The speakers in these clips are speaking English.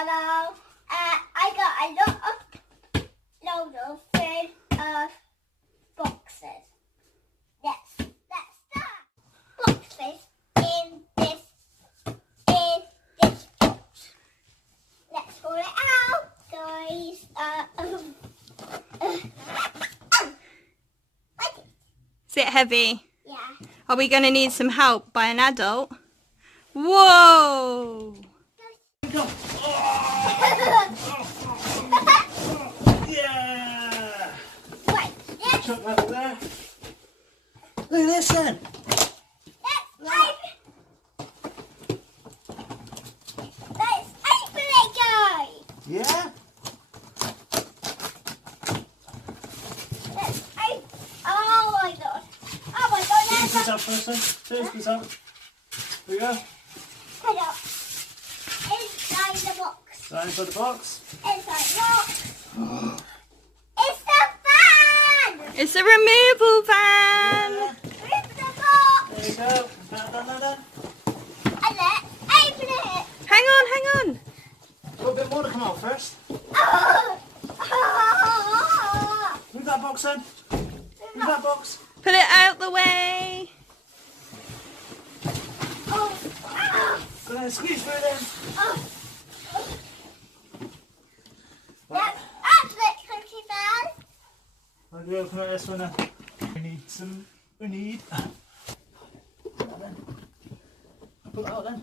Hello. I got a load of food of boxes. Let's start. Boxes in this box. Let's pull it out, guys. Is it heavy? Yeah. Are we going to need some help by an adult? Whoa! Yeah! Right, yes. Chuck that up there. Look at this then. Let's open it, guys. Yeah? Let's open. Oh my god. Oh my god. Finish this up first then. Finish this up. Here we go. Put it up. Inside the box. Right inside the box. Inside the box. It's the fan. It's a removal van! Yeah. Open the box. There you go. Done. And let's open it. Hang on! A little bit more to come out first. Oh. Move that box then. Move that box. Put it out the way! Go ahead, squeeze through then. Let's open it, Cookie Fan. I'll go open this one now. We need. Pull it out then.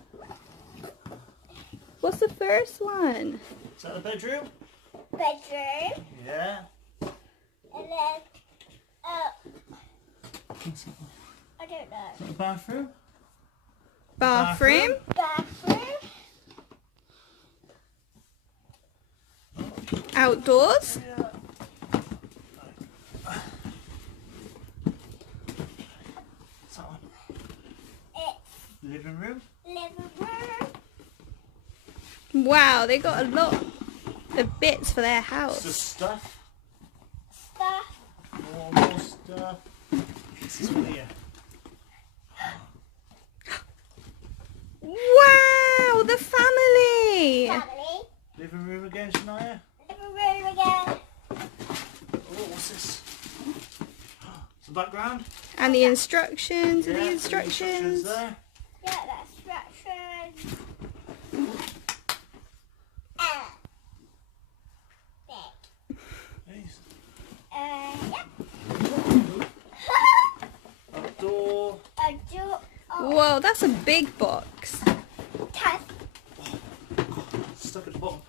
What's the first one? Is that the bedroom? Bedroom. Yeah. And then, I don't know. The bathroom? Bathroom? Bathroom. Outdoors? Yeah. What's that one? It's Living room? living room. Wow, they got a lot of bits for their It's the house. stuff. Stuff. More stuff. This is one here. Wow, the family! Family. Living room again, Shaniah. Living room again. Oh, what's this? It's the background. And the instructions, Yeah, the the instructions. there. Yeah, that's instructions. Big. Nice. Yeah. A door. A door. Oh, Whoa, that's a big box. test. Stuck at the bottom.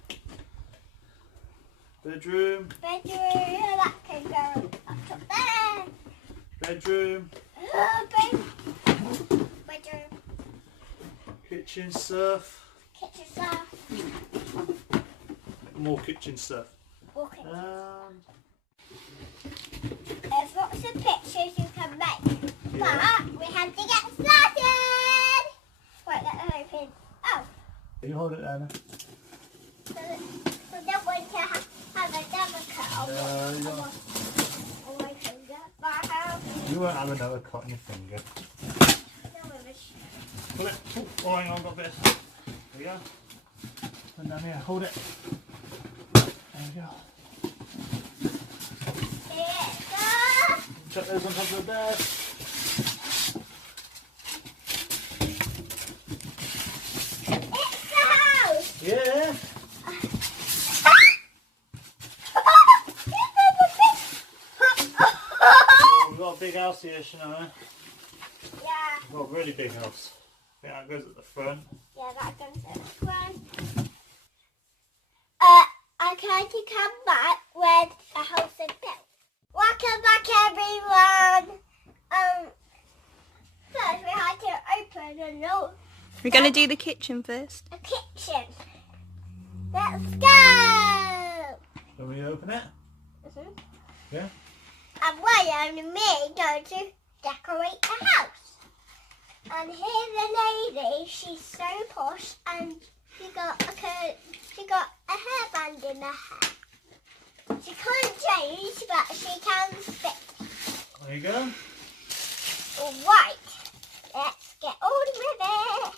Bedroom. Bedroom. That can go up to there. Bedroom. Bedroom. Kitchen stuff. Kitchen stuff. More kitchen stuff. Walking. There's lots of pictures you can make. Yeah. But we have to get started. Right, let's open. Oh, You hold it there. so we don't want to have another cut on You on my finger. But I have won't have another cut on your finger. no rubbish. Pull it. Oh, hang on, got a bit. There we go. And down here, hold it. There we go. Chuck those on top of the bed. It's the house. Yeah. Oh, we've got a big house here, Shaniah. Yeah, We've got a really big house. I think that goes at the front. yeah, that goes at the front. I tried to come back when the house is built. Welcome back, everyone. First we had to open a note. We're going to do the kitchen first. A kitchen. Let's go. Can we open it? Yeah. And Ryan and me going to decorate the house. And here's the lady. She's so posh, and she got a hairband in her hair. She can't change, but she can spit. There you go. Right. Let's get on with it.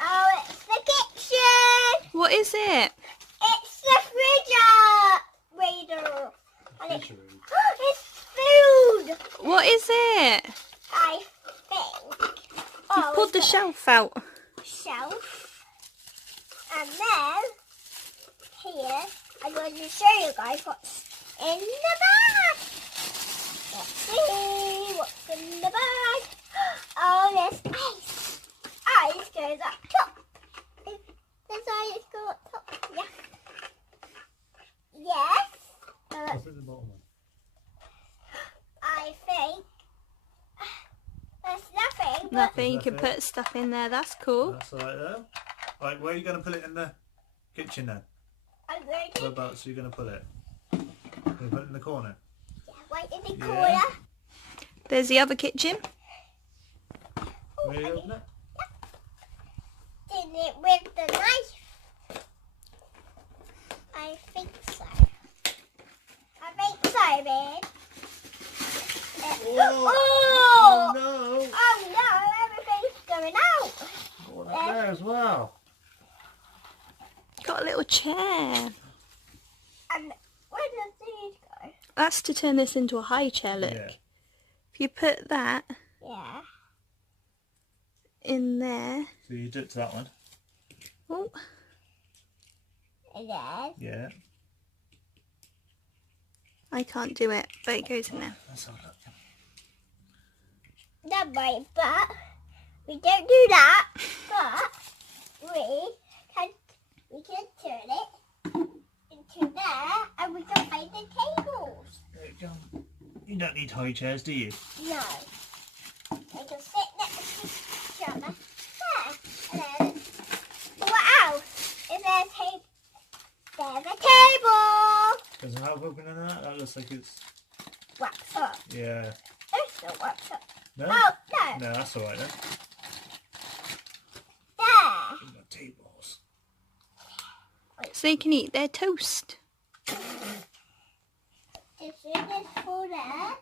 Oh, it's the kitchen. What is it? shelf out. Shelf. And then here I'm going to show you guys what's in the bag. Let's see what's in the bag. Oh, there's ice. Ice goes up top. Does ice go up top? Yeah. Yes. What's at the bottom? I think there's nothing. But Nothing. You Is can that it? put stuff in there. That's cool. That's alright there. Right, where are you going to put it in the kitchen then? I'm going to Whereabouts are you going to put it? You're going to put it in the corner? right in the Yeah. corner. There's the other kitchen. Where you open it? In it with the knife. I think so. I think so, babe. Oh no! Oh no, everything's going out. Oh, that there as well. Got a little chair. And where does these go? That's to turn this into a high chair, look. Yeah. If you put that Yeah. in there. So you do it to that one? Oh, And then Yeah. I can't do it, but it goes in there. Let's have a look. that way, but we don't do that. But we can turn it into there, and we can play the tables. There you go. You don't need high chairs, do you? No. They can sit next to each other. There. And then, what else? Is there a table? There's a table. Does it have open in that? That looks like it's... Wax up. Yeah. There's no wax up. No? Oh, no. No, that's alright then. There. We've got tables. So they can eat their toast. This one is for there.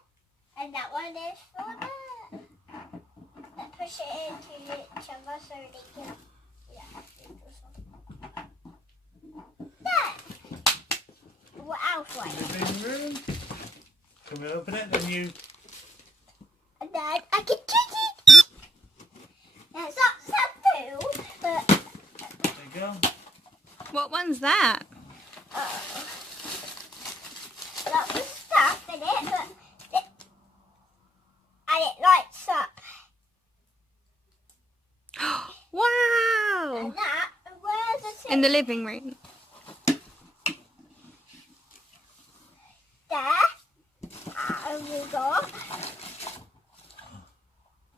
And that one is for there. Let's push it into each other so they can... Yeah, do this one. There. What else? Living room. Can we open it? Then you... And then I can kick it. There's lots of food, but There you go. What one's that? lots of stuff in it, and it lights up. Wow! And that, where's the In the living room. there? And we got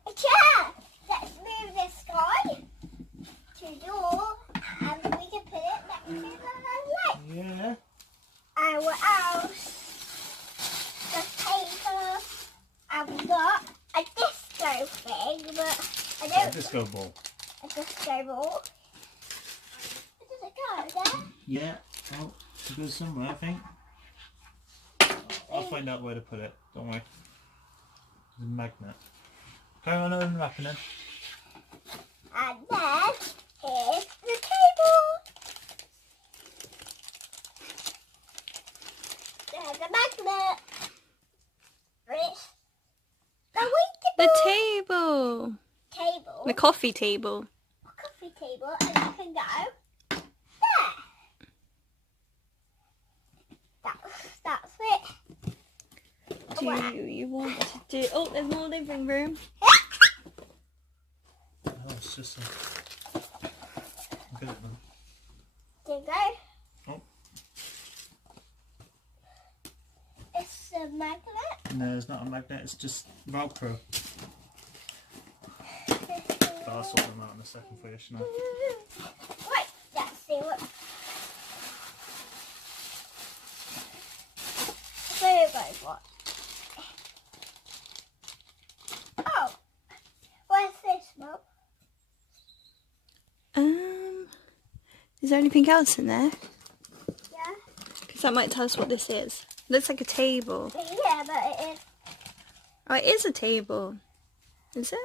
a chair. Let's move this guy to the door, and we can put it next to the light. Yeah. And what else? The paper. And we got a disco thing, but I don't. Disco ball. A disco ball. Where does it go? There? Yeah. Oh, it goes somewhere, I think. I'll find out where to put it. Don't worry. There's a magnet. Carry on unwrapping it. And then here's the table. There's a magnet. It's the The table. table. The coffee table. A coffee table, and you can go there. That's it. Do you want to do... Oh, there's more living room. Oh, it's just a... Look at it now. There you go. Oh. It's a magnet. No, it's not a magnet, it's just Velcro. But I'll sort them out in a second for you, Shaniah. Right, let's see what. So you guys what? Oh, where's this, Mum? Is there anything else in there? Yeah. Because that might tell us what this is. Looks like a table. Yeah, but it is. Oh, it is a table. Is it?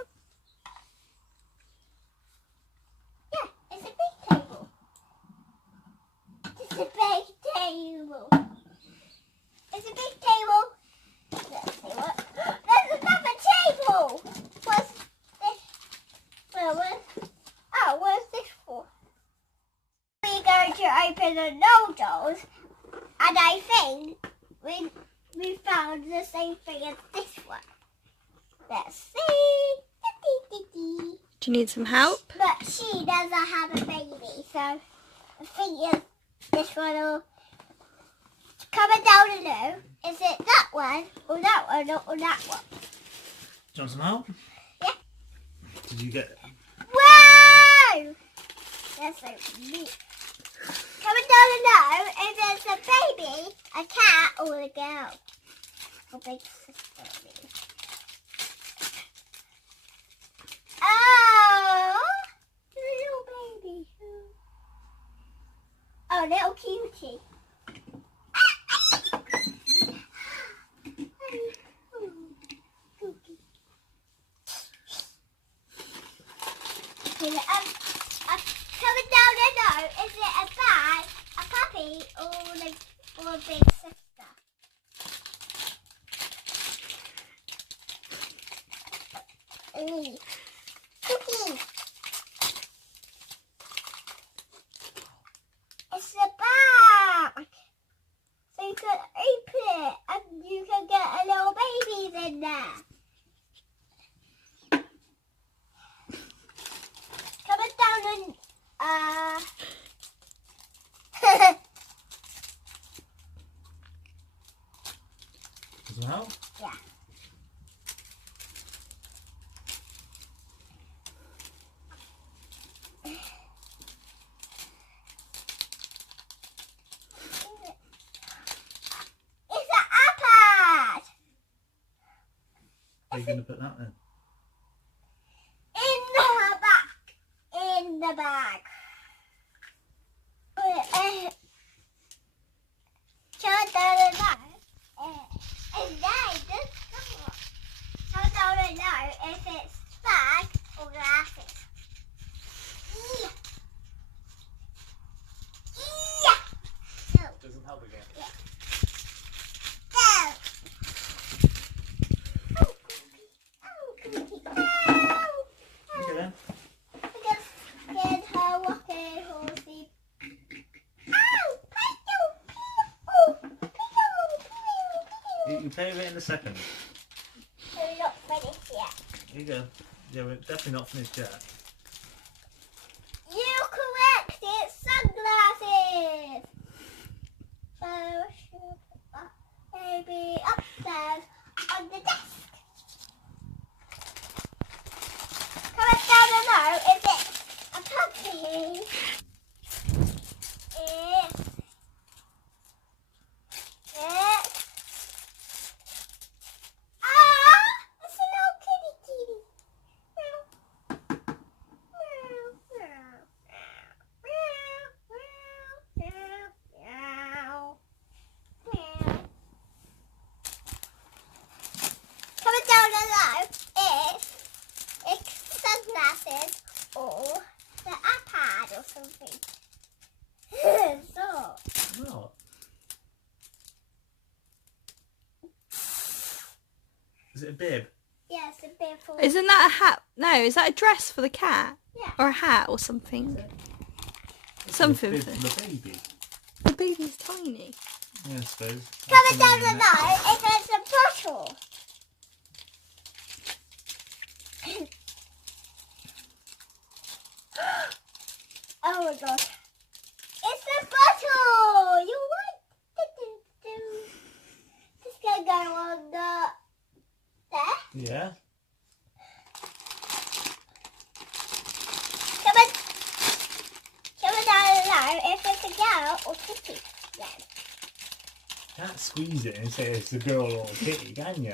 Yeah, it's a big table. It's a big table. It's a big table. Let's see what. There's another table. What's this? Well, going to open the noodles, and I think we found the same thing as this one. Let's see. Do you need some help? But she doesn't have a baby, so the thing is, this one will comment down below. Is it that one, or that one, or that one? Do you want some help? Yeah. Did you get it? Whoa! That's so neat. Comment down below if it's a baby, a cat, or a girl. Or big sister. Maybe. Oh! Little baby. Oh, little cutie. Coming down below, is it a bag, a puppy, or a big sister? Cookie. It's a bag. So you can open it and you can get a little babies in there. Coming down and Some help? yeah. It's an iPad. Where are you going to put that in? In the bag. Show down below if it's bag or glasses. Yeah. Yeah. No. Doesn't help again. Yeah. Go. Oh, cookie. Oh. Okay then. Get her walking horsey. You can play with it in a second. So we're not finished yet. Here you go. Yeah, we're definitely not finished yet. You correct, it's sunglasses. So I should put that maybe upstairs on the desk. Comment down below if it's a puppy. It's a little kitty. Comment down below if it's sunglasses or the iPad or something. So. What? Is it a bib? Yes, a bit for. Isn't that a hat? No, is that a dress for the cat? Yeah. Or a hat or something? It's Something a bib for for the baby. the baby's tiny. Yeah, I suppose. Comment down below if it's a bottle. Oh my god. It's a bottle! You want to It's gonna go on there. Yeah. Comment down below if it's a girl or kitty. Yeah. Can't squeeze it and say it's a girl or a kitty, can you?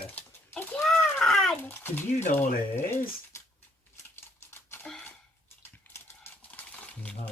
I can! Because you know what it is. You know.